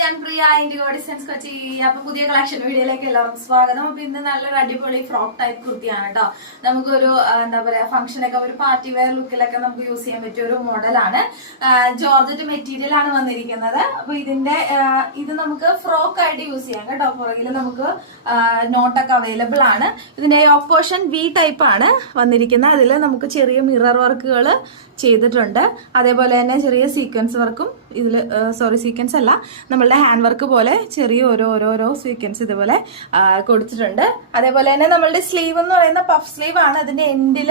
ഞാൻ പ്രിയ IndiGo designs Kochi. അപ്പൊ പുതിയ കളക്ഷൻ വീഡിയോയിലേക്ക് എല്ലാവർക്കും സ്വാഗതം. അപ്പൊ ഇന്ന് നല്ലൊരു അടിപൊളി ഫ്രോക്ക് ടൈപ്പ് കുർത്തിയാണ് കേട്ടോ. നമുക്കൊരു എന്താ പറയാ ഫംഗ്ഷനൊക്കെ ഒരു പാർട്ടി വെയർ ലുക്കിലൊക്കെ നമുക്ക് യൂസ് ചെയ്യാൻ പറ്റിയ ഒരു മോഡലാണ്. ജോർജറ്റ് മെറ്റീരിയൽ ആണ് വന്നിരിക്കുന്നത്. അപ്പൊ ഇത് നമുക്ക് ഫ്രോക്ക് ആയിട്ട് യൂസ് ചെയ്യാം കേട്ടോ. പുറകിൽ നമുക്ക് നോട്ടൊക്കെ അവൈലബിൾ ആണ്. ഇതിന്റെ ഓപ്പോഷൻ വി ടൈപ്പ് ആണ് വന്നിരിക്കുന്നത്. അതിൽ നമുക്ക് ചെറിയ മിറർ വർക്കുകൾ ചെയ്തിട്ടുണ്ട്. അതേപോലെ തന്നെ ചെറിയ സീക്വൻസ് വർക്കും ഇതിൽ സീക്വൻസ് അല്ല, നമ്മളുടെ ഹാൻഡ് വർക്ക് പോലെ ചെറിയ ഓരോരോ സീക്വൻസ് ഇതുപോലെ കൊടുത്തിട്ടുണ്ട്. അതേപോലെ തന്നെ നമ്മളുടെ സ്ലീവ് എന്ന് പറയുന്ന പഫ് സ്ലീവ് ആണ്. അതിന്റെ എൻഡിൽ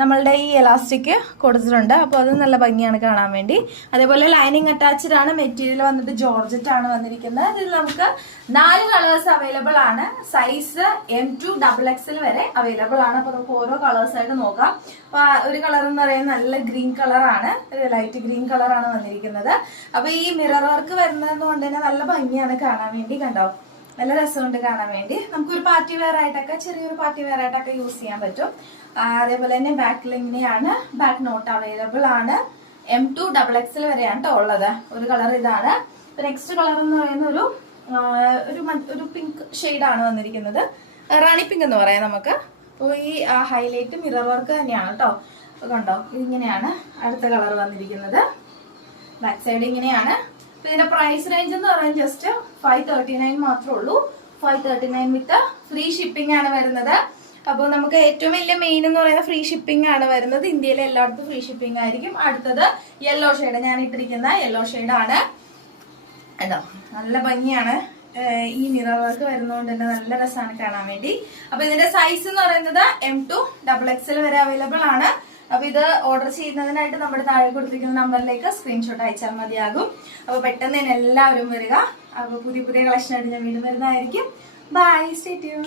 നമ്മളുടെ ഈ എലാസ്റ്റിക് കൊടുത്തിട്ടുണ്ട്. അപ്പോൾ അത് നല്ല ഭംഗിയാണ് കാണാൻ വേണ്ടി. അതേപോലെ ലൈനിങ് അറ്റാച്ച്ഡ് ആണ്. മെറ്റീരിയൽ വന്നിട്ട് ജോർജറ്റ് ആണ് വന്നിരിക്കുന്നത്. ഇതിൽ നമുക്ക് 4 കളേഴ്സ് അവൈലബിൾ ആണ്. സൈസ് M2 XXL വരെ അവൈലബിൾ ആണ്. അപ്പൊ നമുക്ക് ഓരോ കളേഴ്സ് ആയിട്ട് നോക്കാം. അപ്പൊ ഒരു കളർ എന്ന് പറയുന്നത് നല്ല ഗ്രീൻ കളറാണ്, ലൈറ്റ് ഗ്രീൻ കളറാണ് വന്നിരിക്കുന്നത്. അപ്പൊ ഈ മിറർ വർക്ക് വരുന്നത് കൊണ്ട് തന്നെ നല്ല ഭംഗിയാണ് കാണാൻ വേണ്ടി. കണ്ടോ, നല്ല രസമുണ്ട് കാണാൻ വേണ്ടി. നമുക്കൊരു പാർട്ടി വെയർ ആയിട്ടൊക്കെ ചെറിയൊരു പാർട്ടി വെയർ ആയിട്ടൊക്കെ യൂസ് ചെയ്യാൻ പറ്റും. അതേപോലെ തന്നെ ബാക്കിൽ ഇങ്ങനെയാണ്, ബാക്ക് നോട്ട് അവൈലബിൾ ആണ്. M2 XXL വരെയാണ് കേട്ടോ ഉള്ളത്. ഒരു കളർ ഇതാണ്. നെക്സ്റ്റ് കളർ എന്ന് പറയുന്ന ഒരു പിങ്ക് ഷെയ്ഡാണ് വന്നിരിക്കുന്നത്. റാണി പിങ്ക് എന്ന് പറയാം നമുക്ക്. അപ്പോൾ ഈ ഹൈലൈറ്റ് മിറർ വർക്ക് തന്നെയാണ് കേട്ടോ. കണ്ടോ, ഇതിങ്ങനെയാണ് അടുത്ത കളർ വന്നിരിക്കുന്നത്. ബാക്ക് സൈഡ് ഇങ്ങനെയാണ്. ഇതിന്റെ പ്രൈസ് റേഞ്ച് എന്ന് പറയുന്നത് ജസ്റ്റ് 539 മാത്രമേ ഉള്ളൂ. 539 വിത്ത് ഫ്രീ ഷിപ്പിംഗ് ആണ് വരുന്നത്. അപ്പോൾ നമുക്ക് ഏറ്റവും വലിയ മെയിൻ എന്ന് പറയുന്നത് ഫ്രീ ഷിപ്പിംഗ് ആണ് വരുന്നത്. ഇന്ത്യയിലെ എല്ലായിടത്തും ഫ്രീ ഷിപ്പിംഗ് ആയിരിക്കും. അടുത്തത് യെല്ലോ ഷെയ്ഡ്, ഞാൻ ഇട്ടിരിക്കുന്ന യെല്ലോ ഷെയ്ഡാണ്. കേട്ടോ, നല്ല ഭംഗിയാണ്. ഈ മിറർ വർക്ക് വരുന്നതുകൊണ്ട് തന്നെ നല്ല രസമാണ് കാണാൻ വേണ്ടി. അപ്പൊ ഇതിന്റെ സൈസ് എന്ന് പറയുന്നത് M2 XXL വരെ അവൈലബിൾ ആണ്. അപ്പൊ ഇത് ഓർഡർ ചെയ്യുന്നതിനായിട്ട് നമ്മുടെ താഴെ കൊടുത്തിരിക്കുന്ന നമ്പറിലേക്ക് സ്ക്രീൻഷോട്ട് അയച്ചാൽ മതിയാകും. അപ്പൊ പെട്ടെന്ന് തന്നെ എല്ലാവരും വരിക. അപ്പൊ പുതിയ കളക്ഷൻ ആയിട്ട് ഞാൻ വീണ്ടും വരുന്നതായിരിക്കും. Bye, stay tune.